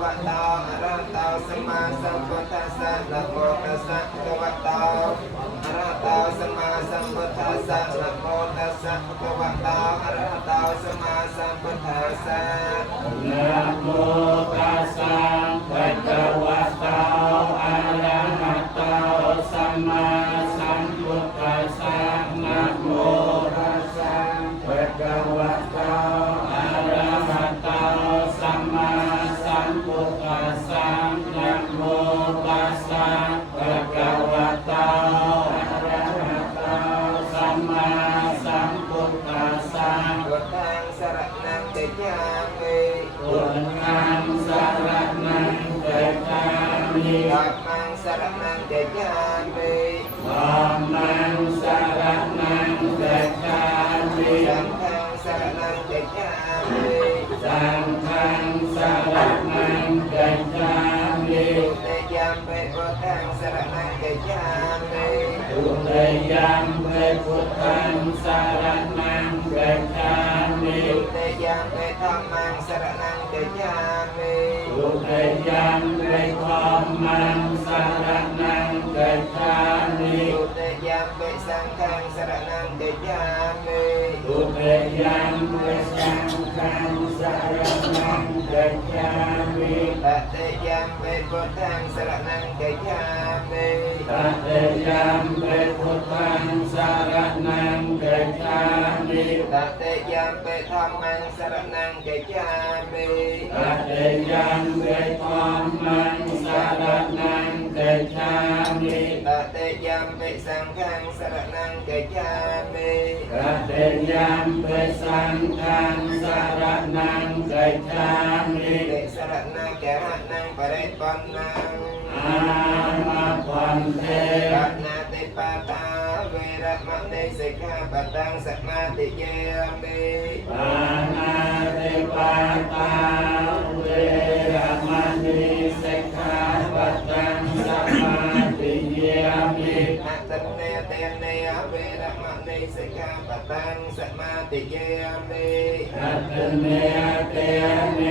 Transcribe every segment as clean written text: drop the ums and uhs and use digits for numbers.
วะโตอะระหะโตสัมมาสัมพุทธัสสะนะโมตัสสะภะคะวะโตอะระหะโตสัมมาสัมพุทธัสสะนะโมตัสสะภะคะวะโตอะระหะโตสัมมาสัมพุทธัสสะนะโมตัสสะภะคะวะโตอะระหะโตสัมมาสัมพุทธัสสะนะโมตัสสะภะคะวะโตอะระหะโตสัมมาสัมพุทธัสสะนะโมตัสสะภะคะวะโตอะระหะโตสัมมาสัมพุทธัสสะ พุทธังสรณังเตยามิ พุทธังสรณังกัจฉามิ ธัมมังสรณังเตยามิ ธัมมังสรณังกัจฉามิ สังฆังสรณังเตยามิ สังฆังสรณังกัจฉามิ เตยามเปพุทธังสรณังเตยามิ ทุติยัมปิพุทธังสรณังกัจฉามิ เตยามเปธัมมังสรณังเตยามิ ทุติยัมปิธัมมังสรณังกัจฉามิ เตยามเปสังฆังสรณังเตยามิ ทุติยัมปิสังฆังสรณังกัจฉามิ ตเตยามเปพุทธังสรณังเตยามิ ตติยัมปิพุทธังสรณังกัจฉามิ ตเตยามเปธัมมังสรณังเตยามิ ตติยัมปิธัมมังสรณังกัจฉามิ ตเตยามเปสังฆังสรณังเตยามิ ตติยัมปิสังฆังสรณังกัจฉามิ เตสรณังแกหะนังปะเรปันนัง อามาพันเท ปะนาติปาตาเวระมะเนสิกขาปะตังสัมมาติเยมิ ปานาติปาตาเวระมณีสิกขาปัตตังสมาธิยามิ อะตันเนเตเนเวระมะเนสิกขาปะตังสัมมาติเยมิ อัตเนเตเน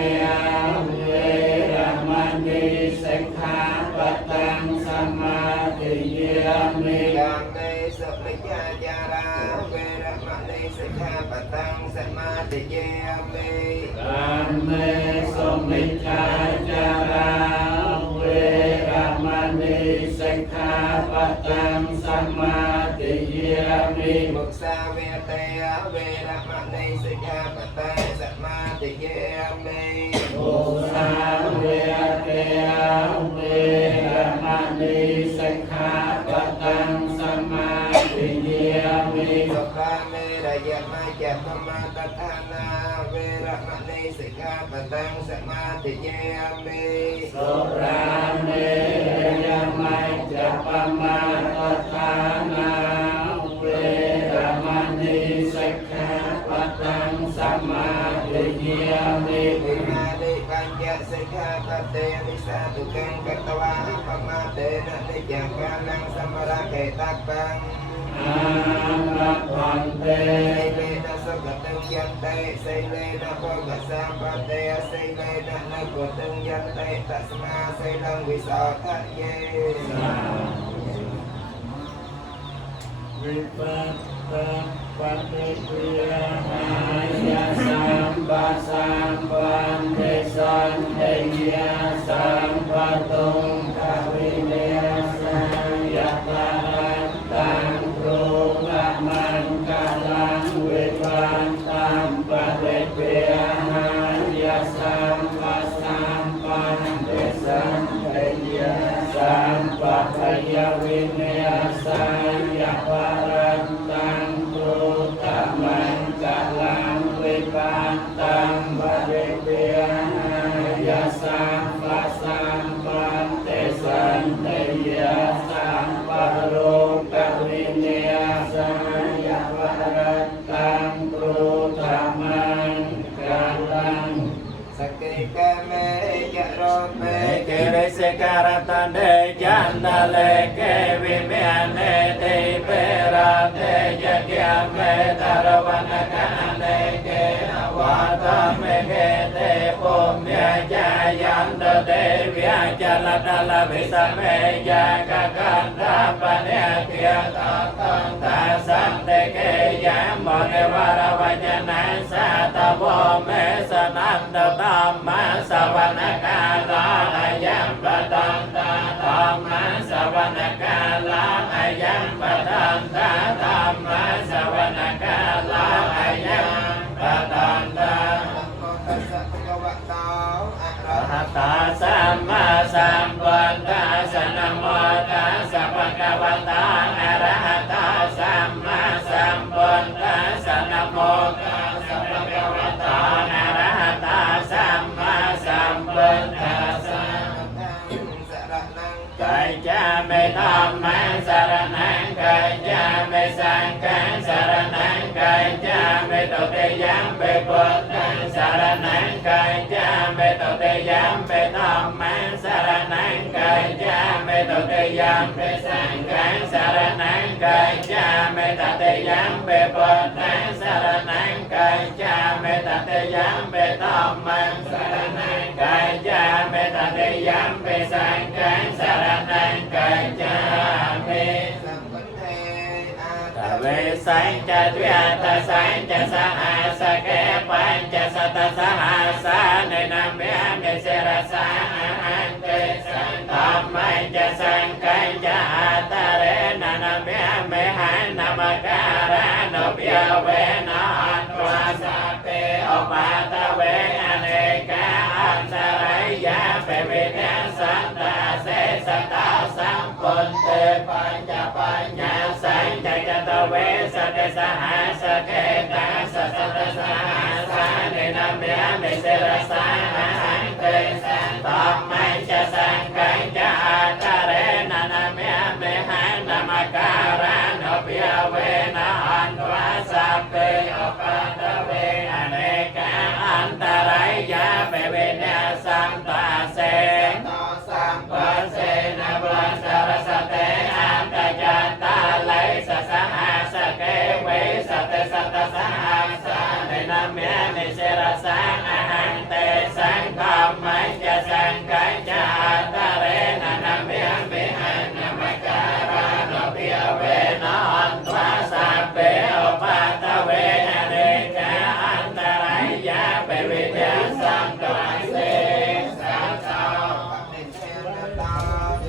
เวระมณีสิกขาปัตตังสมาธิยามิ ยามเนสุริยาจาราเวระมะเนสิกขาปะตังสัมมาติเยมิ กามเมสุมิจฉาจาราเวระมณีสิกขาปัตตังสมาธิยามิ มุสาเวเตเวระมะเนสิกขาปะตังสัมมาติเยมิ โอสาเวเตเวระมณีสิกขาปัตตังสมาธิยามิ สุขาเมระยะมาจะพมาตถานาเวระมะเนสิกขาปะตังสัมมาติเยมิ สุราเมรยมัจจปมาตฐานาเวระมณีสิกขาปัตตังสมาธิยามิ วิมานิปัญญสิกขาปะเตวิสาตุกังกัตตวาปมาเตนะนิจังกานังสัมมาระเกตักปัง อามาพันเต ไสเลนะสุขตึงยันเตไสเลนะโภกสัมปะเตไสเลนะนะโกตึงยันเตตัสมาไสลังวิสาขะเย วิปัสสะปฏิปิยหายาสัมปัสสัมปันเทสันเทยาสัมปะตุงควิเนสังยะตารันตังโรละมันกาลังวิปัสสัมปฏิปิยหายาสัมปัสสัมปันเทสันเทยาสัมปะทยวิเนสังยะวารันตังโรตมันกาลังวิปัสสัมปฏิปิยหายาสัมปัสสัมปันเตสันเตยะสัมปะโรกวิเนสังยะวารันตังโรตมันกาลัง สกเกกะเมจะโรเป เกเรสการตันเดจันตะเลเกวิเมเนเตเปราเตยะเกเมตารวันกันเนเกอวาตเมเกเตปมยะจายัง นตเตวิอาจาลตาลวิสเมยากะกันตาปะเนเทียตาตังตาสันเตเกยามเนวารวัจนะสาตโวเมสนันตตัมมาสวรกาลาอายัมปะตันตาตัมมาสวรกาลาอายัมปะตันตาตัมมาสวรกาลาอายัมปะตันตา ตัสสะภะคะวะโตอะระ อะ หะ ระหะตาสัมมาสัมพุทธัสสะนะโมตัสสะภะคะวะโตอะระหะตาสัมมาสัมพุทธัสสะนะโมตัสสะภะคะวะโตอะระหะตาสัมมาสัมพุทธัสสะ สะระนัง กายจะไม่ทำมังสารนังกายจะไม่สังกังสารนังกายจะไม่ตเตยังไปพุทธังสารนังกายจะไม่ตเตยังไปธรรมังสารนังกายจะไม่ตเตยังไปสังกังสารนังกายจะไม่ตเตยังไปพุทธังสารนังกายจะไม่ตเตยังไปธรรมังสารนังกายจะไม่ตเตยังไปสังกังสารนังกายจะไม่ สัมปันเทอา ตะเวสังจะเวียตะสังจะสหัสเกปัญจะสัตตสหัสสะในนามิในเสรสาหันเตสังธรรมัญจะสังกัญจะอัตตะเรนะนามิเมหันนามการะโนเปียเวนะอันตวาสะเปอปาตะเวอเนกาอันตรายะเปเวเนสันตาเสสตาสัมปุนเตปัญญาปัญญาสังจจตเวสเตสหัสเกตาสัสตสหัสาเนนามิเมเสรสาหันเตสันตัมมัญจะสังกัญจะอัตตะเรนะนามิเมหันนามการะโนเปียเวนะอันตวาสัพเพอปาตะเวอเนกาอันตรายะเปเวเนสัมตาเส ต่อสัม ปัสเสนะปัสสารสเตอันตจันตาไลสสหัสเกเวสเตสัตตสหัสสะในนามิในเสรสาหังเตสังธรรมัญจะสังกัญจะอัตตะเรนะนามิเมหันนามการะโนเปียเวนะอันตวาสัพเพอปาตะเวอเนกาอันตรายะเปวิเดสัมตวาเสสัจจา ปะเนเทระตา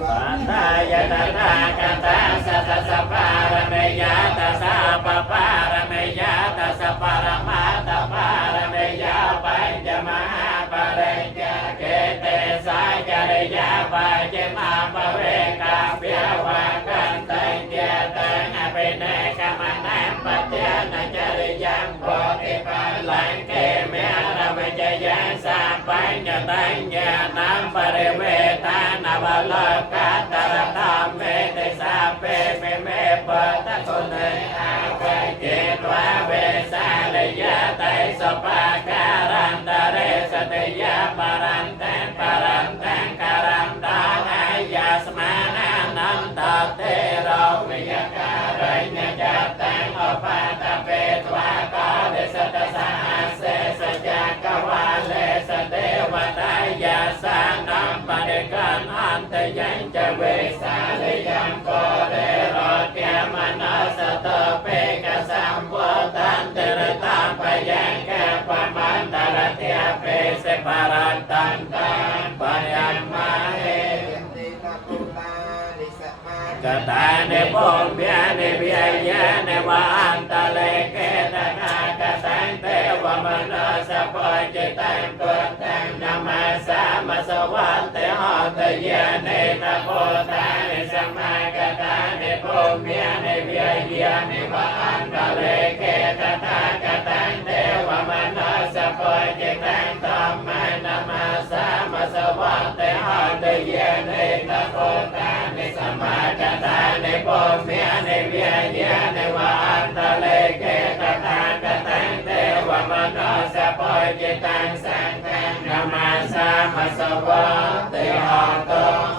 ปันทายตถาคตาสัตสปารเมยะตัสสะปะปารเมยะตัสสะปารมาตปารเมยะปัญจมหาปะเรญจเกเตสาจริยาปัจเจมาปะเวกาเปียวากันตังเจตังอภิเนกมนัมปัจเจนะจริยังโพธิปัลลังเกเมระเวจยังสัพพัญญตัญญานัมปะเรเวทานาวโลกัตตรธรรมเมเตสาเปเมเมปัตตะกุเนอาเวเจตวาเวสาเลยะไตสปะการันตะเรสเตยะปารันตังปารันตังการันตาหายาสมานานันตเตโรวิยการัญญจัตตังอปาตะเปตวากาเดสตสหัสเสสจักวาเลสเตวตายาสานัมปะเดกันอันตยังจะเวสาเลยังโกเรโรเกมนัสตเปกสัมพุตันเตระตามปยังแกปมันตระเทียเปเสปารันตันตังปัญญมาเอ เยตินะปุตตานิสมาก ตาเนโพเบียเนเบียยะเนวาอันตะเลเกตนากตังเทวมโนสะปอยจิตังปุตตังนามาสามาสวันเตหอตเยเนตะโพตาเนสมากตาเนโพเบียเนเบียยะเนวาอันตะเลเกตนากตังเทวมโนสะปอยจิตังธัมมานามาสามาสวันเตหอตเยเนตะโพตาเนสมากตาเนโพเบียเนเบียยะเนวาอันตะเลเกตนากตังเทวมโนสะปอยจิตังสังฆังนามาสามาสวันเตหอต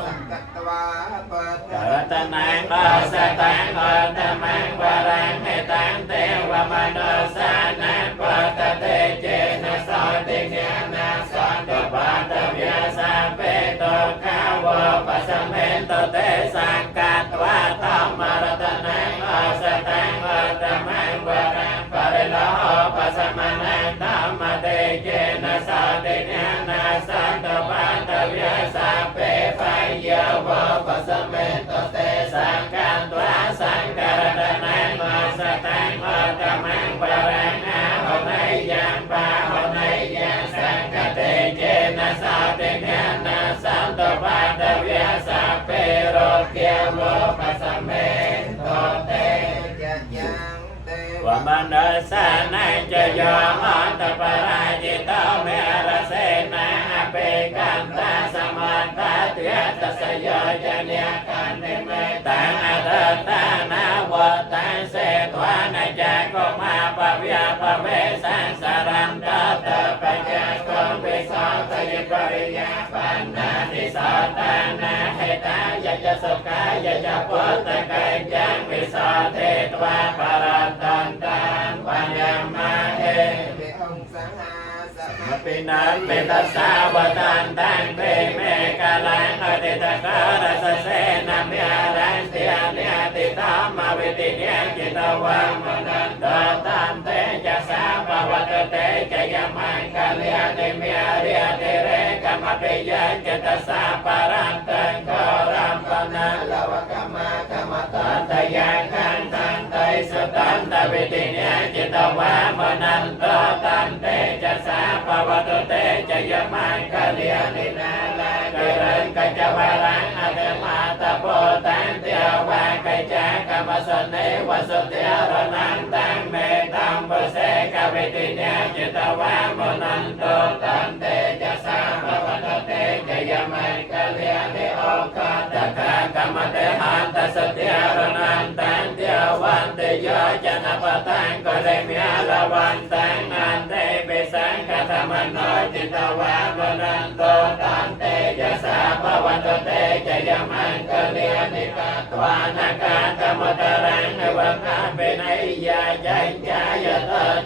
สังกัตตวาเปิด รัตนังปัสสตังอัตตมังวรังเมตังเทวมโนสานังปัตตเตเจนะสอนติเนนะสอนตุปัตตเวียสัพเพ ปะรังอาหุนายยังปะหุนายยังสังฆเตเจนะสาเตเนนะสันตปาตเวียสัพเพโรเกียวโลปัสสะเมโตเต จะยังเต วะมนัสสะนัยจะยอมอันตปาราจิตาเมระเสนาเปกันตาสมันตาเตียตัสยจะเนียกันเนเมตังอัตตานาวตังเสตวานะจักโกมาปะเวียปะเวสังสารังตัตตะปัญญาโกวิสาตยิปริยาปันนานิสาตานาเหตายะจะสุขายะจะพุทธกายยังวิสาเทตวาปารัตตันตังปัญญามาเอ เปองค์สังหาสม มปินันเมตัสสาวตันตังเปเมกาลังอติตการสเสนามิอารันติอาเนติตามาเวติเนจิตวามนันตตันเตจะสาปวัตเตจะยมังกาลยาเตมิอาเรียเตเรกัมเปยัญจะตัสสะปารันตังโกรัมปนาลวะกัมมากรรมตันตยังขันตันไตสุตันตเวติเนจิตวามนันตตันเตจะสาปวัตเตจะยมังกาลยานินาลาเกรังกัจจวารังอเตมาตโพตันเตียวากัจจากรรมสเนวสุเตียรนันตังเมตัมปเสกเวติเนจิตวามนันโตตันเตจะสาปวัตเตจะยมังกาลยานิโอกาตกากรรมเตหันตสเตียรนันตังเตียววันเตโยจะนปตังก็ได้มีอาลวันตังอันเตเปสังฆธรรมโนจิตวามนันโตตันเตจะสาปวัตเตจะยมังกาลยานิกาตวานาการธรรมตรังในวังอาเปนัยยาจัญญายะ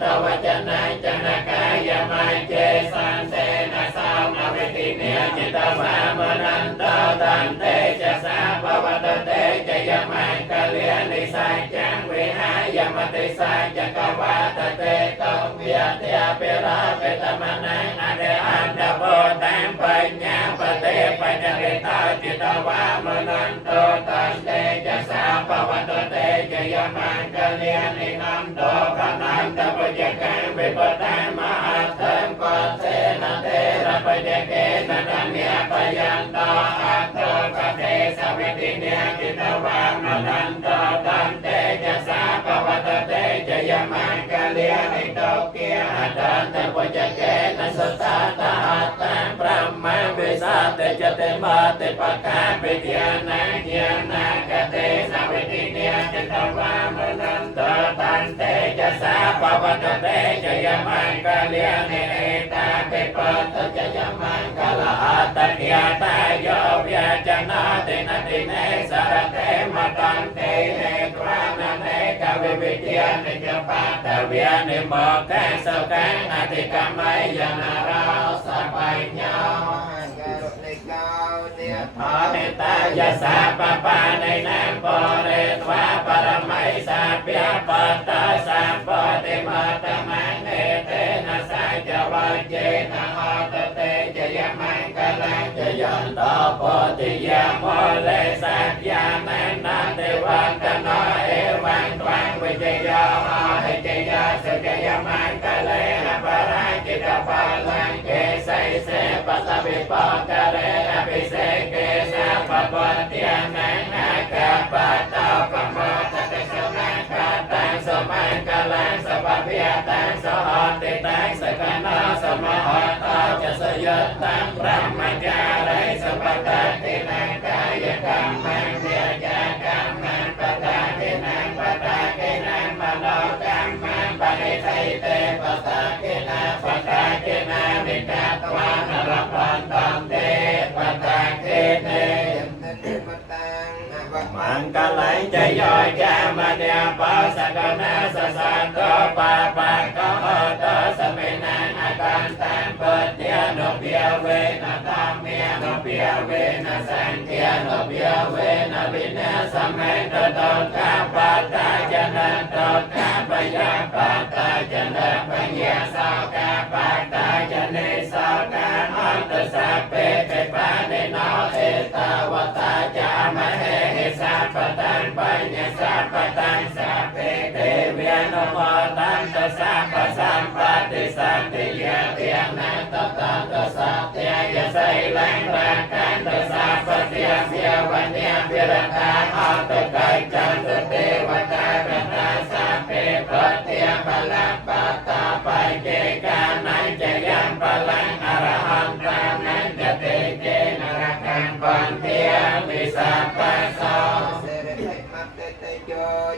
ตวจนะจนะกายมังเจสันเตนะสามาเวติเนจิตวามนันโตตันเตจะสาปวัตเตจะยมังกาลยานิสัจจังวิหายมติสัจจกวัตเตตเวียเตเปราเปตมนังอเดอันตโพตังปัญญาปเตปัญญริตาจิตวามนันโตตันเตจะสาปวัตเตจะยมังกาลยานินันโตขนันตปัจจกังวิปตังมหัตถังปัสเสนะเตระปัจจเกนะดันเนียปยันโตอัตโตปเตสวิติเนียจิตวามนันโตตันเตจะสาปวัตเตจะยมังกาลยานิโตเกียตันตปัจจเกนะสตาตาอัตตังพระมะวิสาเตจเตมาเตปะกาปิเทียนังเทียนากเตสวิติเนียจิตวามนันโตตันเตจะสาปวัตเตจะยมังกาลยานิเอตาเปปัตตจะยมังกาลหัตเทียตายโยเวียจนาเตนะติเนสารเตมตันเตเนตวานะเนกวิวิเทียนิจปัตตเวียนิโมกังสกังอติกรรมัยยนาราสัพพัญญา การุณิกาวเนี่ย ขอเมตตายาสาปะปาในนามโปเรตวาปรมัยสัพพะปัตตาสัพพติมาตมังเอเตนะสัจวัจเจนะหะตเตจะยมังกลังจะยันโตโพธิยาโมเลสัจญานันนาเทวันตโนเอวังตวังวิจยาหิจยาสุจยมังกะเลนะปะราจิตปาลังเกไสเสปัสสวิปกะเรอภิเสเกสัพพะเตียนังอากาปัตตาปะโมตเตสนังคาตังสมังกะลังสัพพะตังสหติตังสกนาสมหตาจะสยตังพระมัญญาไรสัพพะตินังกายกรรมังเดียจากรรมังปะตาตินังปะตาตินังมโนกรรมังปะนิไทเตปะตาตินังปะตาตินังนิกาตวานรพันตันเตปะตาติเน มตังอวะ มังกลัยจะย่อยจามาเดียปัสสกนาสสันโตปะปะกะโหโตสเมนังอาการตังเปิดเดียโนเปียเวนะตามเมียโนเปียเวนะสังเกียโนเปียเวนะวินาสเมตโตกาปัตตาจะนันโตกาปยาปัตตาจะนันปยาสากาปัตตาจะเนสากาอันตสัพเพเปปะเนโนเอตาวตาจามะเฮสัพพตังปัญญสัพพตังสัพเพเทเวียนโมตันตส ลังราคันตุสัพพเสียเสียวันเนียพิรตาอาตุกายจันตุเทวตากตาสัพเพปเทียบาลปะตาไปเกกานันจะยังพลังอรหันตานันจะเตเกนรคังปันเทียวิสัพพะโส เสริฐมัตเตเตโย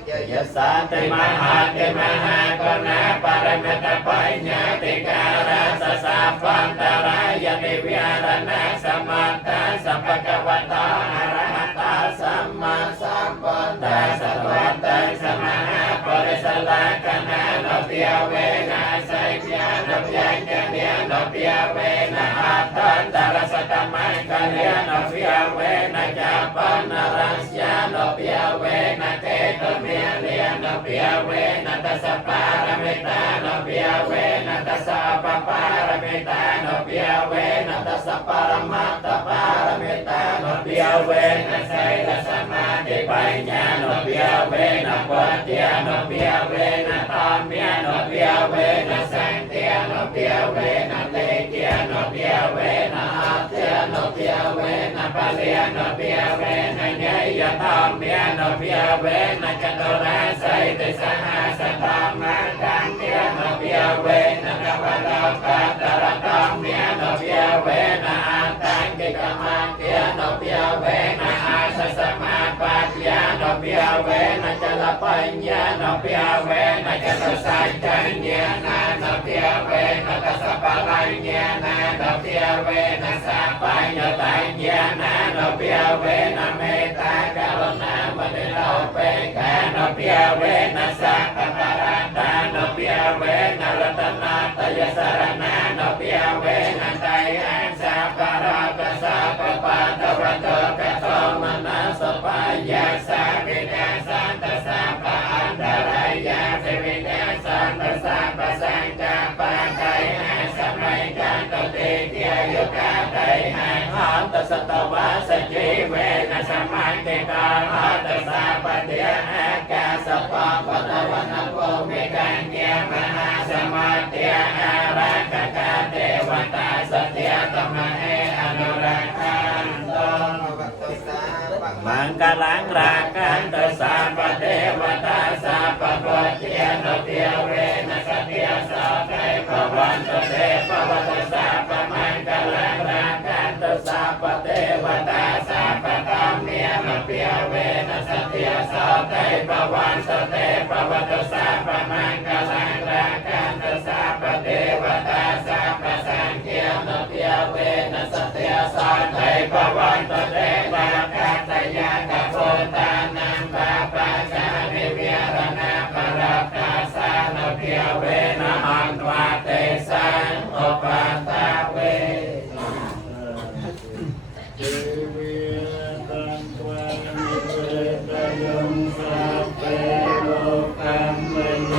ย ยสันติมหาติมหากนาปรมตปัญญาติการาสสะปันตรายติวิหารณะสมัตตาสัพพะวะตาอรหัตตาสัมมาสัมพุทธัสสะวัตตังสมหาปริสลากนาโนเปียเวนะไสยาโนเปียญเนียโนเปียเวนะอัตตันตรสตมังคะเนโนเปียเวนะจาปันนรัสยาโนเปียเวนะเตตเมียเลียโนเปียเวนะตัสสะปารมิตาโนเปียเวนะตัสสะปปารมิตาโนเปียเวนะตัสสะปรมัตถปารมิตาโนเปียเวนะไสยสมาธิปัญญาโนเปียเวนะปัจเจโนเปียเวนะธรรมเมียโนเปียเวนะสังเตียโนเปียเวนะเตเกียโนเปียเวนะอัตเตียโนเปียเวนะปะเลียโนเปียเวนะเนยธรรมเมียโนเปียเวนะจตุราไสติสหสัตตมังคังเตียโนเปียเวนะกวะโลกัตตรธรรมเมียโนเปียเวนะอัตตังกิกมังเตียโนเปียเวนะอาสสมาปัฏฐาโนเปียเวนะจลปัญญาโนเปียเวนะจตุสัจจัญญานาโนเปียเวนะตัสสะปะลัญญานาโนเปียเวนะสัพพัญญตัญญานาโนเปียเวนะเมตตากรุณามณิโนเปกาโนเปียเวนะสัพพะปะรัตตาโนเปียเวนะรัตนาตยสรณาโนเปียเวนะไตอังสัพพะราคะสัพพะปัตตวะโตกะโตมนัสสะปายาสาวิญญาสันตสัพพะอันตรายาสิวิญญาสันตสัพพะสังฆาปะไตหังสมัยกันตติเทียยุกาไตหังหันตสัตวะสจิเวนะสมังติกาหัตสะปะเทียอากาสปะปะตะวันโภมิกังเกียมหาสมาเทียอารักขะเทวตาสเตียตมะเออนุรักขันโต ภวะโตสาปะ มังกลังราคันตุสัพพเทวตาสัพพะพุทเทียโนเทียเวนะสเตียสัพเพภวันตุเตภวตุสัพพะมังกลังราคันตุสัพพเทวตาสัพพะธรรมเมียโนเทียเวนะสเตียสัพเพภวันตุเตภวตุสัพพะมังกลังราคันตุสัพพเทวตาสัพพะสังฆโนเทียเวนะสเตียสัพเพภวันตุเตภะคัตยาตะโพตานังปะปะสานิเวียรณะปะรัตตาสาโนเพียเวนะหันวาเตสังอุปาตาเวเทวีตังกวามิเวตยงสัพเพโลกัมเมเย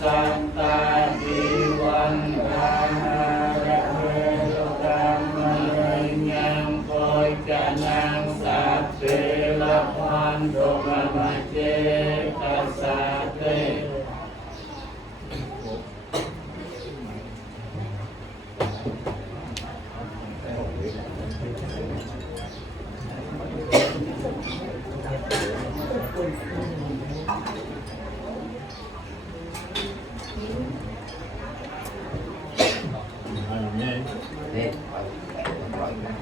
สันตาดิวันทาระเวโลกัมมะเรยังโพจะนังสัพเพละพันโตมะมะเจตัสสะเต นี่ปล่อยนะ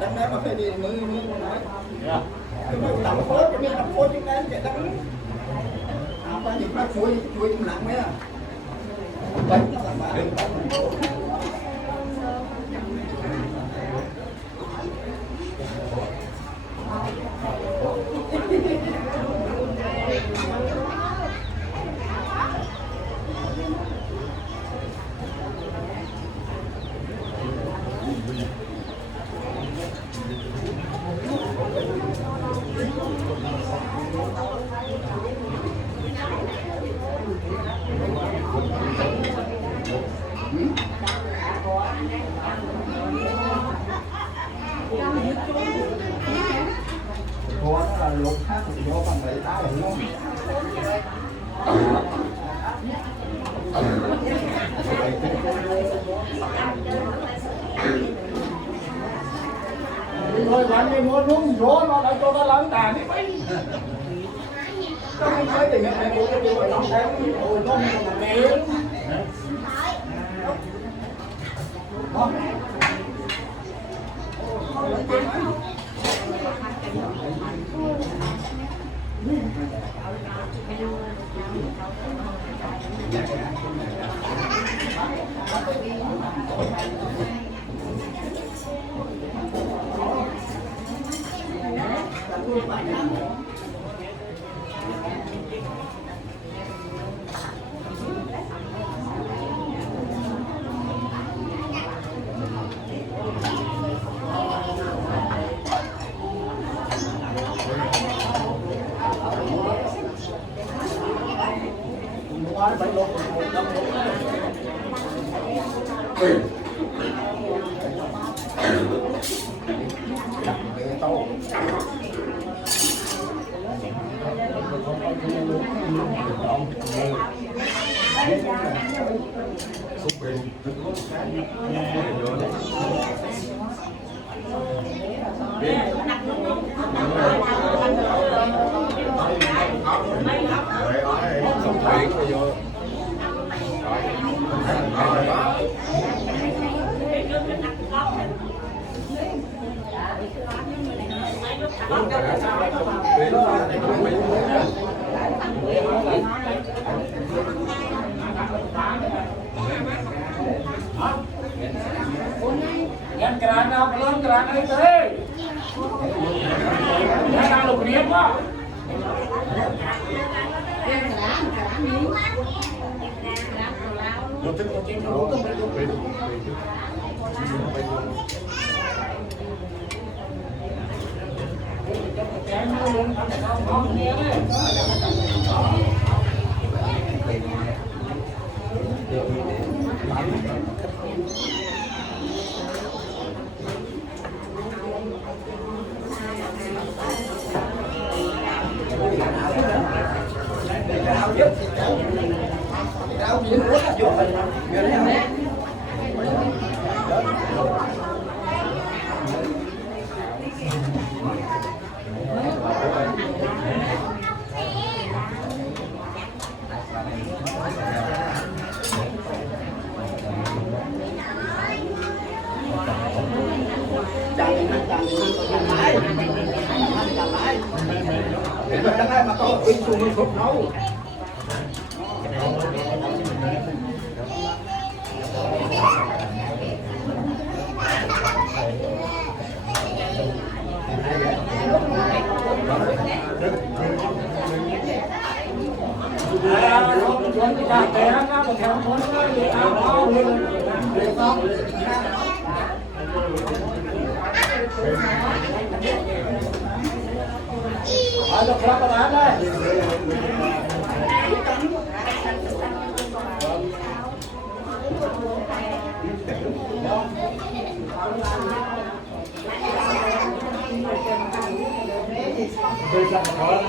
Đánh đá mà phải đi mưa nói. Cái mà tầm phốt cái miếng tầm phốt chúng ta chạy đắng. À ba nhìn bác chuối trong lặng mấy à. Bánh nó làm bà. เพราะว่าลบค่าสุดยอดฝั่งไหนได้หรือไม่thôi bạn đi mua luôn gió nó lại cho ta lắng tàn đi mấy không thấy thì người này mua cái điều này không thấy ôi nó một miếng Yang kerana belum kerana itu, yang kalau kriep pak. Chẳng ai mà có bình thường mình không nấu. Ada berapa ada? Hãy subscribe cho kênh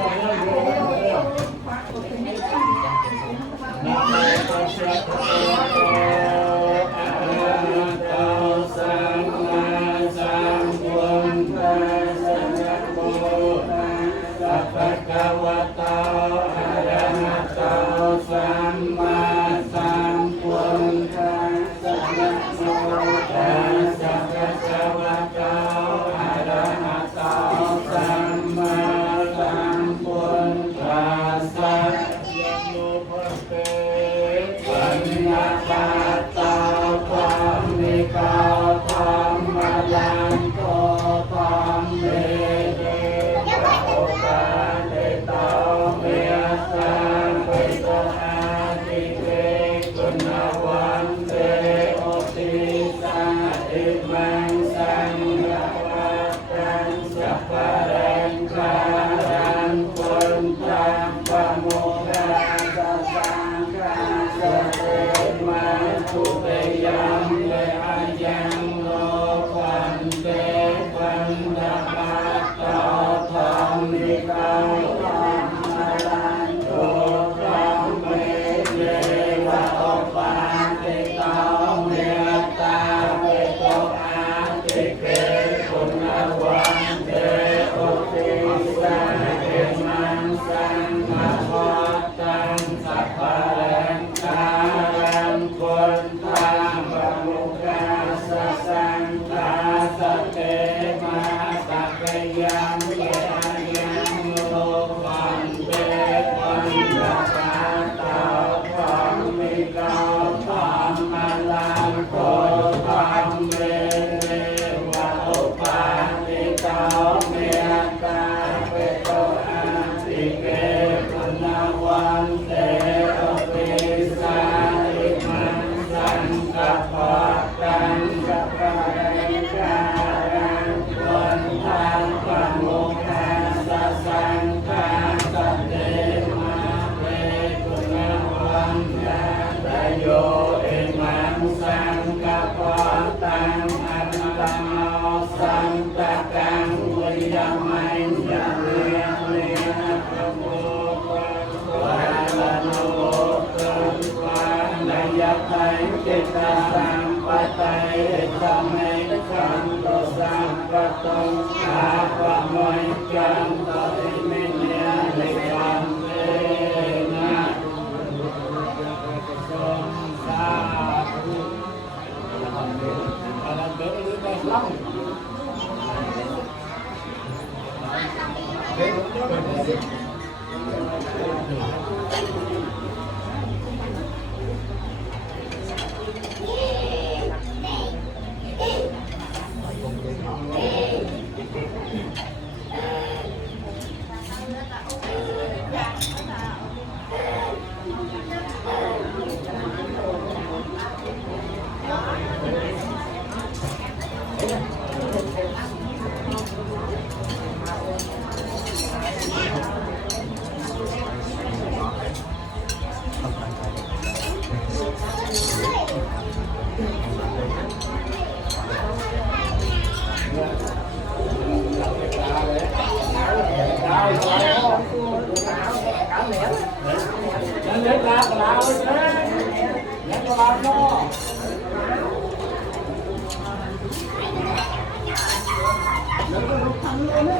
Ghiền Mì Gõ để không bỏ lỡ สัพพะการังวันทางปะโมกขังสัสสังฆาสัตเตมาเวกุณวันยาตโยเอมังสังกปะตังอัตตโนสันตกังวิยามัยยะเรียเรียพระโมกัสวะลาโนกัสวะนายทัยเจตสัมปะไตธรรมเมขันโตสัมปะตงอาปะมอยจันโตอิเมเนียลิคันเตนะสมสาธุอะไรเกิดหรือไม่ล่ำ Lấy ra cái nào đấy, lấy cái nào cho. Nó có lúc thắng luôn đấy.